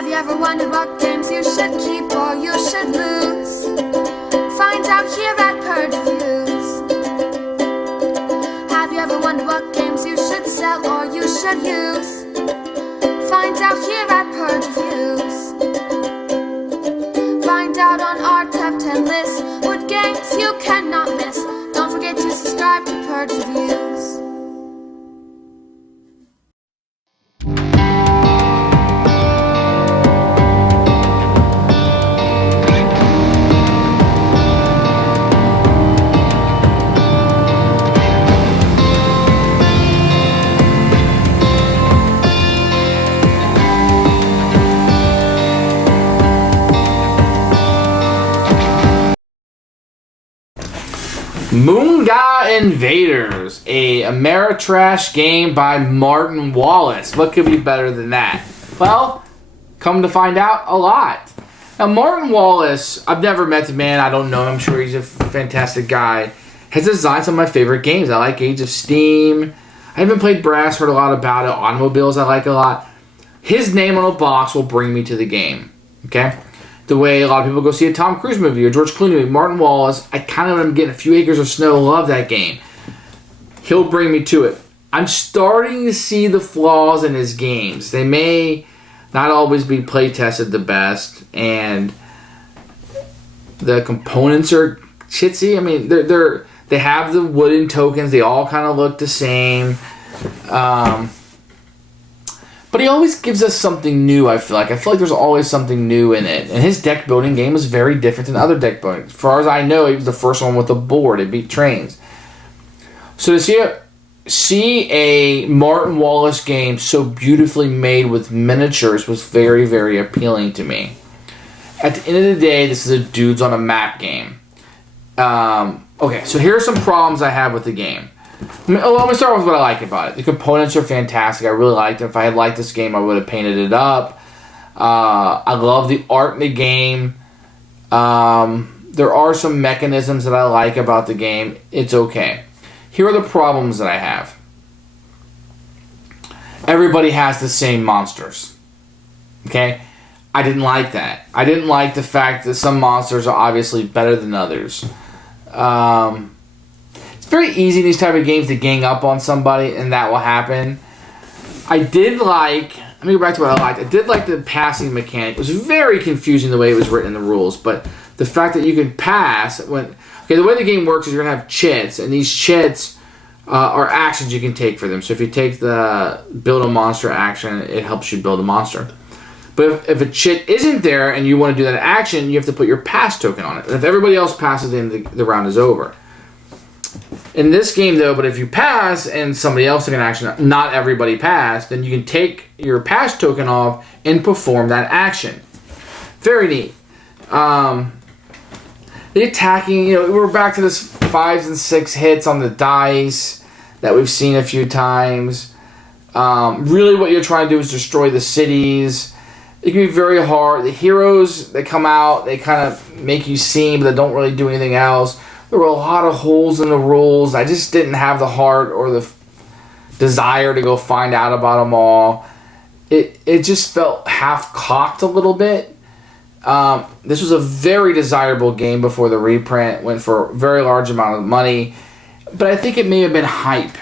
Have you ever wondered what games you should keep or you should lose? Find out here at Purge Reviews. Have you ever wondered what games you should sell or you should use? Find out here at Purge Reviews. Find out on our top 10 list what games you cannot miss. Don't forget to subscribe to Purge Reviews. Moongha Invaders, a Ameritrash game by Martin Wallace. What could be better than that? Well, come to find out, a lot. Now, Martin Wallace, I've never met the man. I don't know him. I'm sure he's a fantastic guy. Has designed some of my favorite games. I like Age of Steam. I haven't played Brass, heard a lot about it. Automobiles I like a lot. His name on a box will bring me to the game. Okay? The way a lot of people go see a Tom Cruise movie or George Clooney movie, Martin Wallace, I kind of am getting A Few Acres of Snow, love that game. He'll bring me to it. I'm starting to see the flaws in his games. They may not always be play tested the best, and the components are chitsy. I mean, they have the wooden tokens. They all kind of look the same. But he always gives us something new, I feel like. There's always something new in it. And his deck building game is very different than other deck building. As far as I know, he was the first one with a board. It beat trains. So to see a Martin Wallace game so beautifully made with miniatures was very, very appealing to me. At the end of the day, this is a dudes on a map game. Okay, so here are some problems I have with the game. Let me start with what I like about it. The components are fantastic. I really liked it. If I had liked this game, I would have painted it up. I love the art in the game. There are some mechanisms that I like about the game. It's okay. Here are the problems that I have. Everybody has the same monsters. Okay? I didn't like that. I didn't like the fact that some monsters are obviously better than others. It's very easy in these type of games to gang up on somebody, and that will happen. Let me go back to what I liked. I did like the passing mechanic. It was very confusing the way it was written in the rules, but the fact that you can pass the way the game works is you're going to have chits, and these chits are actions you can take for them. So if you take the build a monster action, it helps you build a monster. But if a chit isn't there and you want to do that action, you have to put your pass token on it. And if everybody else passes in, the round is over. In this game, though, but if you pass and somebody else took an action, not everybody passed, then you can take your pass token off and perform that action. Very neat. The attacking, we're back to this 5s and 6 hits on the dice that we've seen a few times. Really what you're trying to do is destroy the cities. It can be very hard. The heroes that come out, they kind of make you see, but they don't really do anything else. There were a lot of holes in the rules. I just didn't have the heart or the desire to go find out about them all. It just felt half-cocked a little bit. This was a very desirable game before the reprint. Went for a very large amount of money. But I think it may have been hype.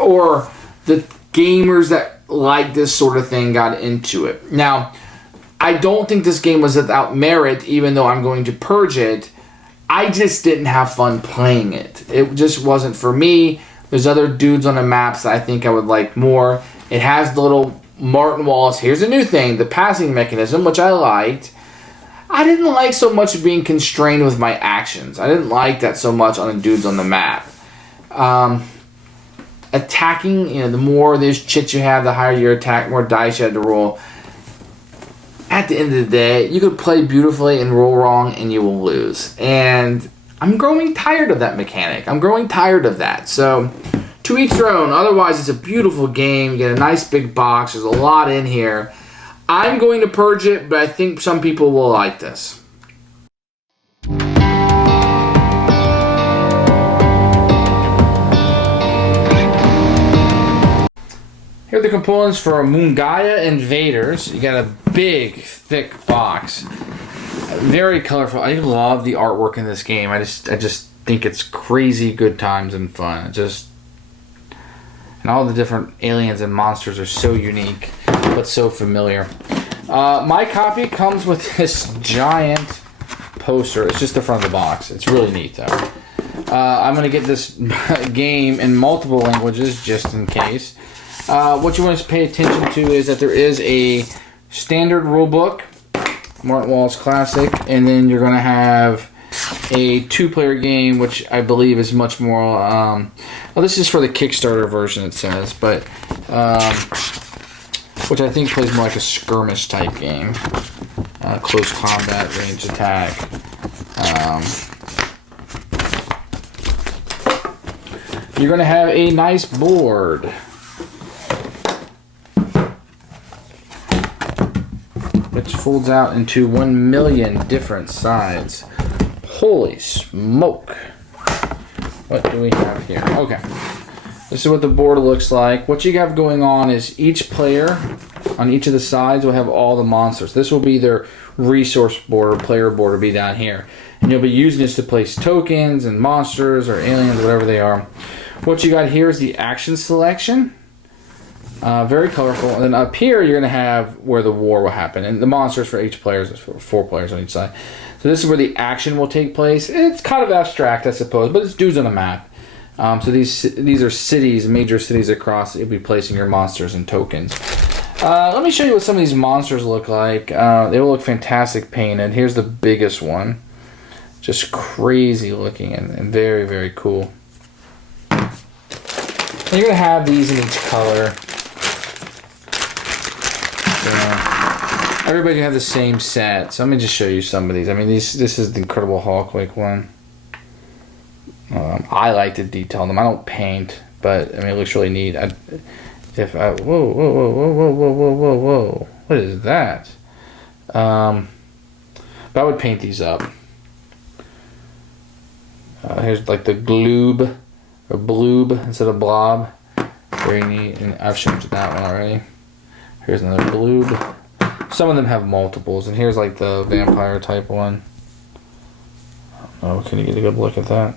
Or the gamers that like this sort of thing got into it. Now, I don't think this game was without merit, even though I'm going to purge it. I just didn't have fun playing it. It just wasn't for me. There's other dudes on the maps that I think I would like more. It has the little Martin Wallace. Here's a new thing, the passing mechanism, which I liked. I didn't like so much being constrained with my actions. I didn't like that so much on the dudes on the map. Attacking, the more of these chits you have, the higher your attack, more dice you have to roll. At the end of the day, you could play beautifully and roll wrong and you will lose. And I'm growing tired of that mechanic. I'm growing tired of that. So, to each their own. Otherwise, it's a beautiful game. You get a nice big box. There's a lot in here. I'm going to purge it, but I think some people will like this. Here are the components for Moongha Invaders. You got a big, thick box. Very colorful. I love the artwork in this game. I just think it's crazy good times and fun. And all the different aliens and monsters are so unique, but so familiar. My copy comes with this giant poster. It's just the front of the box. It's really neat, though. I'm going to get this game in multiple languages, just in case. What you want to pay attention to is that there is a standard rule book, Martin Wallace Classic, and then you're going to have a 2-player game, which I believe is much more. Well, this is for the Kickstarter version, it says, but which I think plays more like a skirmish type game, close combat, range attack. You're going to have a nice board. Which folds out into 1 million different sides. Holy smoke. What do we have here? Okay. This is what the board looks like. What you have going on is each player on each of the sides will have all the monsters. This will be their resource board or player board will be down here. And you'll be using this to place tokens and monsters or aliens, whatever they are. What you got here is the action selection. Very colorful. And then up here, you're going to have where the war will happen. And the monsters for each player is 4 players on each side. So this is where the action will take place. It's kind of abstract, I suppose, but it's dudes on a map. So these are cities, major cities across. You'll be placing your monsters and tokens. Let me show you what some of these monsters look like. They will look fantastic painted. Here's the biggest one. Just crazy looking and very, very cool. And you're going to have these in each color. Everybody can have the same set. So let me just show you some of these. I mean, this is the Incredible Hulk one. I like to detail them. I don't paint, but I mean, it looks really neat. Whoa. What is that? But I would paint these up. Here's like the gloob or bloob instead of blob. Very neat. And I've shown you that one already. Here's another bloob. Some of them have multiples, and here's like the vampire type one. Oh, can you get a good look at that?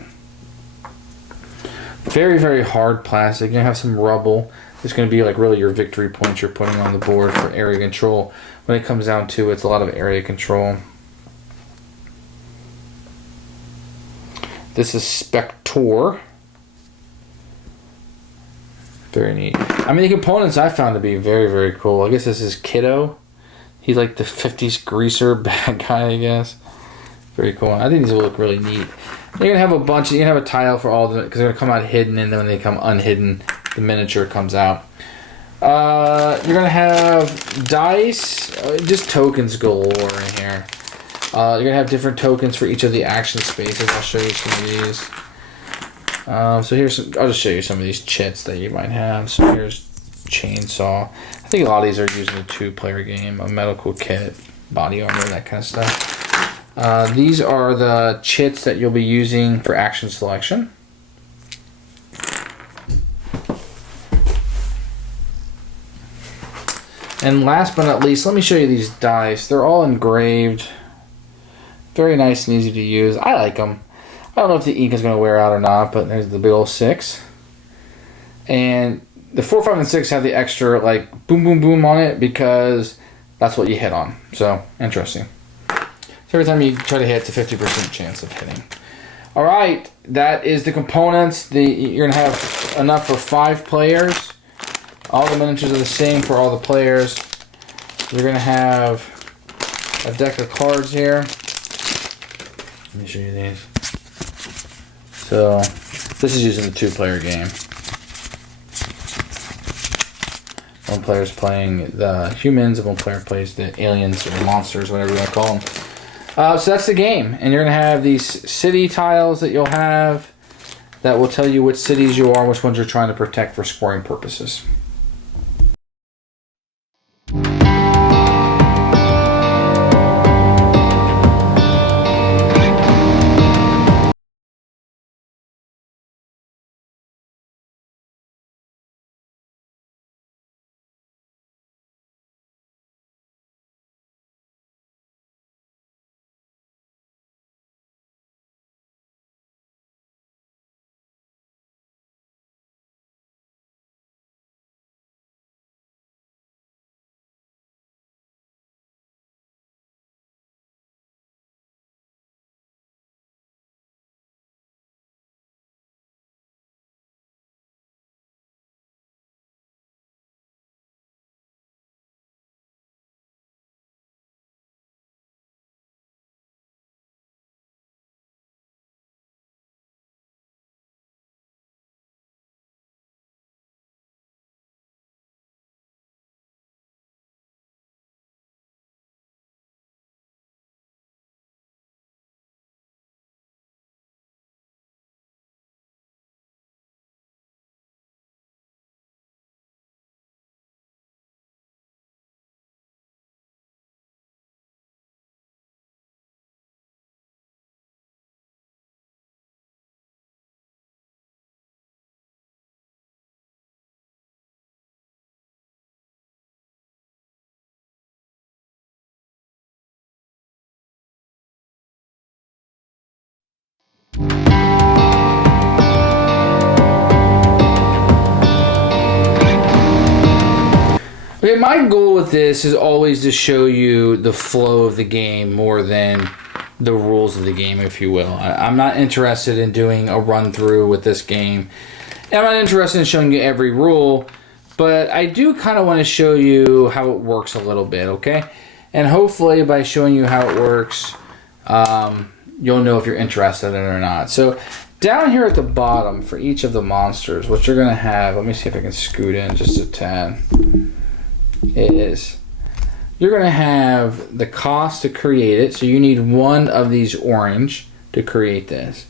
Very, very hard plastic. You're gonna have some rubble. It's gonna be like really your victory points you're putting on the board for area control. When it comes down to it, it's a lot of area control. This is Spector. Very neat. I mean, the components I found to be very, very cool. I guess this is Kiddo. He's like the 50s greaser bad guy, I guess. Very cool. I think these will look really neat. You're going to have a bunch. You're going to have a tile for all of them because they're going to come out hidden, and then when they come unhidden, the miniature comes out. You're going to have dice, just tokens galore in here. You're going to have different tokens for each of the action spaces. I'll show you some of these. So here's I'll just show you some of these chits that you might have. So here's chainsaw. I think a lot of these are used in a 2-player game. A medical kit, body armor, that kind of stuff. These are the chits that you'll be using for action selection. And last but not least, let me show you these dice. They're all engraved. Very nice and easy to use. I like them. I don't know if the ink is going to wear out or not, but there's the big old 6. And the 4, 5, and 6 have the extra, like, boom, boom, boom on it because that's what you hit on. So, interesting. So every time you try to hit, it's a 50% chance of hitting. All right, that is the components. You're going to have enough for 5 players. All the miniatures are the same for all the players. You're going to have a deck of cards here. Let me show you these. So, this is using the 2-player game. One player is playing the humans, and one player plays the aliens or monsters, whatever you want to call them. So that's the game. And you're going to have these city tiles that you'll have that will tell you which cities you are, which ones you're trying to protect for scoring purposes. Okay, my goal with this is always to show you the flow of the game more than the rules of the game, if you will. I'm not interested in doing a run-through with this game. I'm not interested in showing you every rule, but I do kind of want to show you how it works a little bit, okay? And hopefully by showing you how it works, you'll know if you're interested in it or not. So down here at the bottom for each of the monsters, what you're going to have, let me see if I can scoot in just a tad, is you're going to have the cost to create it. So you need one of these orange to create this.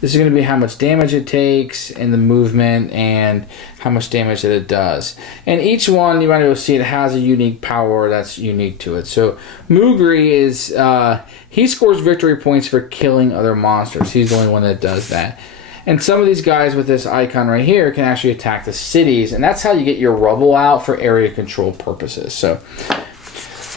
This is going to be how much damage it takes and the movement and how much damage that it does. And each one, you might be able to see it has a unique power that's unique to it. So Moongha is, he scores victory points for killing other monsters. He's the only one that does that. And some of these guys with this icon right here can actually attack the cities. And that's how you get your rubble out for area control purposes. So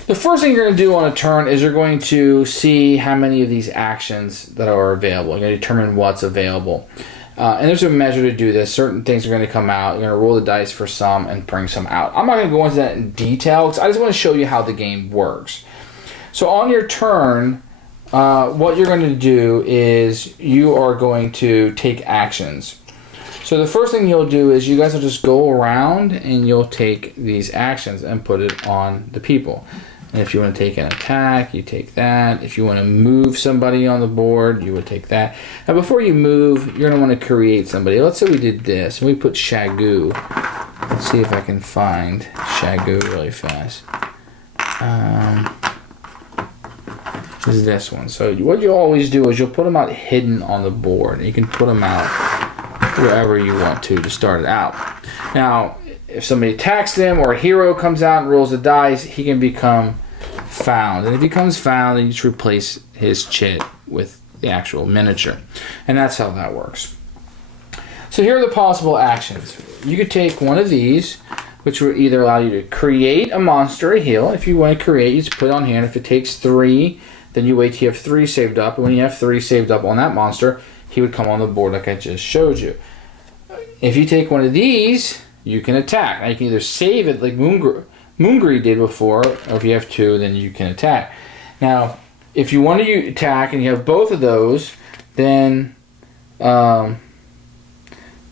the first thing you're going to do on a turn is you're going to see how many of these actions that are available. You're going to determine what's available. And there's a measure to do this. Certain things are going to come out. You're going to roll the dice for some and bring some out. I'm not going to go into that in detail because I just want to show you how the game works. So on your turn, what you're going to do is you are going to take actions. So the first thing you'll do is you guys will just go around and you'll take these actions and put it on the people. And if you want to take an attack, you take that. If you want to move somebody on the board, you would take that. Now before you move, you're going to want to create somebody. Let's say we did this and we put Shagoo. Let's see if I can find Shagoo really fast. This is this one. So what you always do is you'll put them out hidden on the board. And you can put them out wherever you want to start it out. Now, if somebody attacks them or a hero comes out and rolls the dice, he can become found. And if he becomes found, then you just replace his chit with the actual miniature. And that's how that works. So here are the possible actions. You could take one of these, which will either allow you to create a monster, a heal. If you want to create, you just put it on hand. If it takes 3, then you wait till you have 3 saved up. And when you have 3 saved up on that monster, he would come on the board like I just showed you. If you take one of these, you can attack. Now you can either save it like Moongha did before, or if you have 2, then you can attack. Now, if you want to attack and you have both of those, then it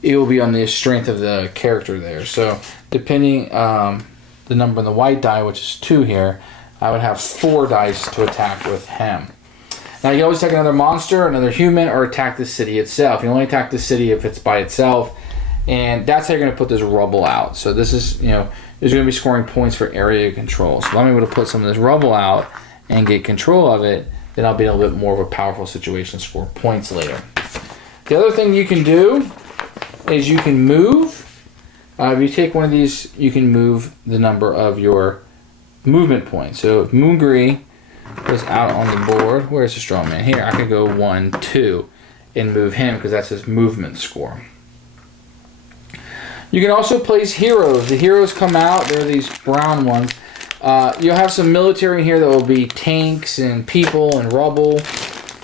will be on the strength of the character there. So depending the number on the white die, which is 2 here, I would have 4 dice to attack with him. Now you can always attack another monster, another human, or attack the city itself. You only attack the city if it's by itself, and that's how you're going to put this rubble out. So this is, there's going to be scoring points for area control. So if I'm able to put some of this rubble out and get control of it, then I'll be in a little bit more of a powerful situation to score points later. The other thing you can do is you can move. If you take one of these, you can move the number of your movement points. So if Moongha was out on the board, where's the strong man? Here, I could go 1, 2 and move him because that's his movement score. You can also place heroes. The heroes come out, they're these brown ones. You'll have some military in here that will be tanks and people and rubble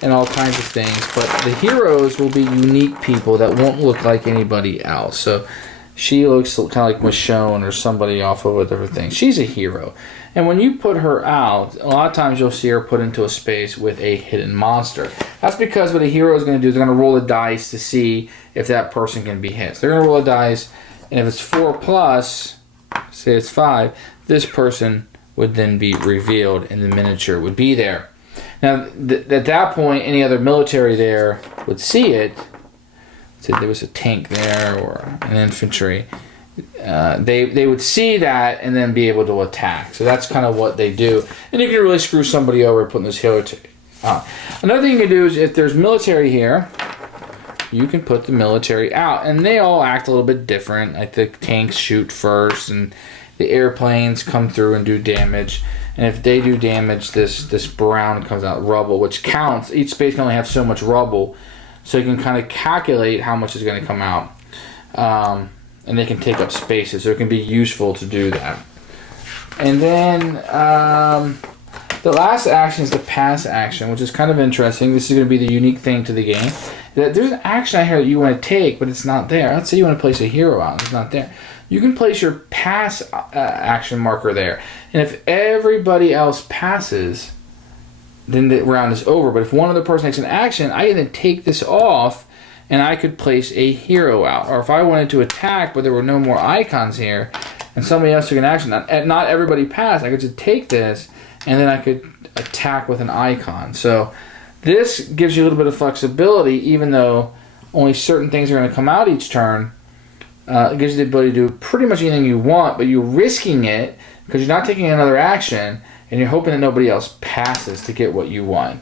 and all kinds of things, but the heroes will be unique people that won't look like anybody else. So she looks kind of like Michonne or somebody off of a different thing. She's a hero. And when you put her out, a lot of times you'll see her put into a space with a hidden monster. That's because what a hero is going to do is they're going to roll the dice to see if that person can be hit. So they're going to roll the dice, and if it's 4 plus, say it's 5, this person would then be revealed and the miniature would be there. Now, at that point, any other military there would see it. Say there was a tank there or an infantry. They would see that and then be able to attack. So that's kind of what they do. And you can really screw somebody over putting this hero on. Another thing you can do is if there's military here, you can put the military out. And they all act a little bit different. Like the tanks shoot first and the airplanes come through and do damage. And if they do damage, this brown comes out rubble, which counts. Each space can only have so much rubble. So you can kind of calculate how much is going to come out. And they can take up spaces, so it can be useful to do that. And then the last action is the pass action, which is kind of interesting. This is going to be the unique thing to the game. That there's an action out here that you want to take, but it's not there. Let's say you want to place a hero out, it's not there. you can place your pass action marker there. And if everybody else passes, then the round is over. But if one other person takes an action, I can then take this off and I could place a hero out. Or if I wanted to attack but there were no more icons here and somebody else took an action, not everybody passed, I could just take this and then I could attack with an icon. So this gives you a little bit of flexibility, even though only certain things are going to come out each turn. It gives you the ability to do pretty much anything you want, but you're risking it because you're not taking another action and you're hoping that nobody else passes to get what you want.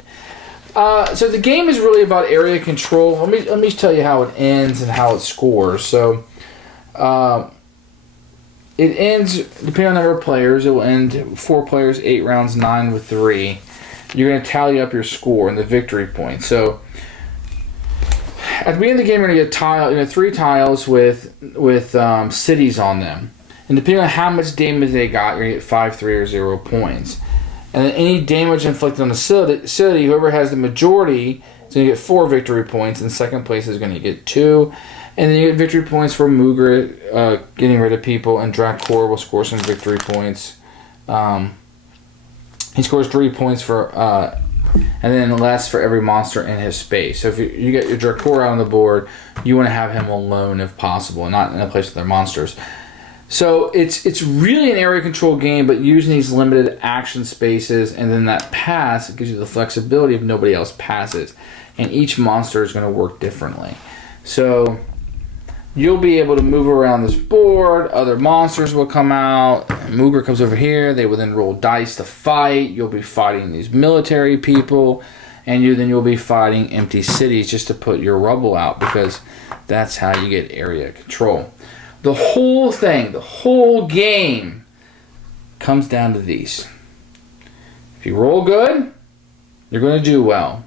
So the game is really about area control. Let me tell you how it ends and how it scores. So it ends, depending on the number of players, it will end 4 players, 8 rounds, 9 with 3. You're going to tally up your score and the victory point. So at the beginning of the game, you're going to get 3 tiles with cities on them. And depending on how much damage they got, you're going to get 5, 3, or 0 points. And then any damage inflicted on the city, whoever has the majority is going to get 4 victory points, and second place is going to get 2. And then you get victory points for Moongha getting rid of people, and Drakor will score some victory points. He scores 3 points for, and then less for every monster in his space. So if you get your Drakor out on the board, you want to have him alone if possible, and not in a place with their monsters. So it's really an area control game, but using these limited action spaces, and then that pass, it gives you the flexibility if nobody else passes. And each monster is going to work differently. So you'll be able to move around this board, other monsters will come out, Moongha comes over here, they will then roll dice to fight, you'll be fighting these military people, and you'll be fighting empty cities just to put your rubble out, because that's how you get area control. The whole thing, the whole game, comes down to these. If you roll good, you're going to do well.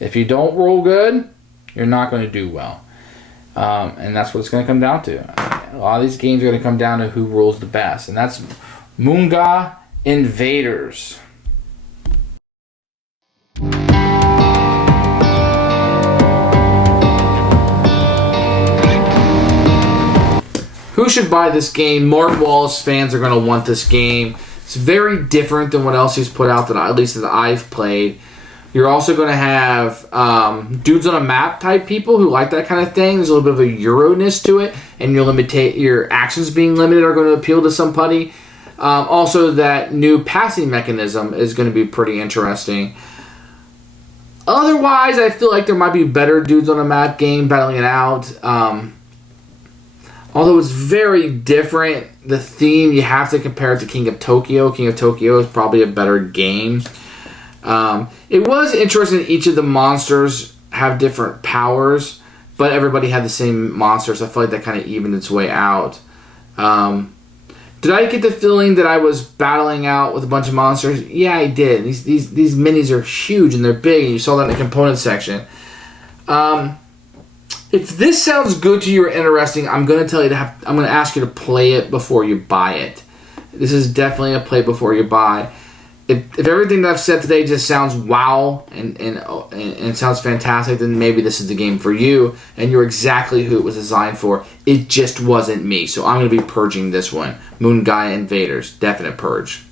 If you don't roll good, you're not going to do well. And that's what it's going to come down to. A lot of these games are going to come down to who rolls the best. And that's Moongha Invaders. Who should buy this game? Mark Wallace fans are going to want this game. It's very different than what else he's put out, at least that I've played. You're also going to have dudes on a map type people who like that kind of thing. There's a little bit of a Euro-ness to it, and your actions being limited are going to appeal to somebody. Also, that new passing mechanism is going to be pretty interesting. Otherwise, I feel like there might be better dudes on a map game battling it out. Although it's very different, the theme, you have to compare it to King of Tokyo. King of Tokyo is probably a better game. It was interesting that each of the monsters have different powers, but everybody had the same monsters. I feel like that kind of evened its way out. Did I get the feeling that I was battling out with a bunch of monsters? Yeah, I did. These minis are huge and they're big, and you saw that in the component section. If this sounds good to you or interesting, I'm going to tell you I'm going to ask you to play it before you buy it. This is definitely a play before you buy. If everything that I've said today just sounds wow and it sounds fantastic, then maybe this is the game for you, and you're exactly who it was designed for. It just wasn't me, so I'm going to be purging this one. Moongha Invaders, definite purge.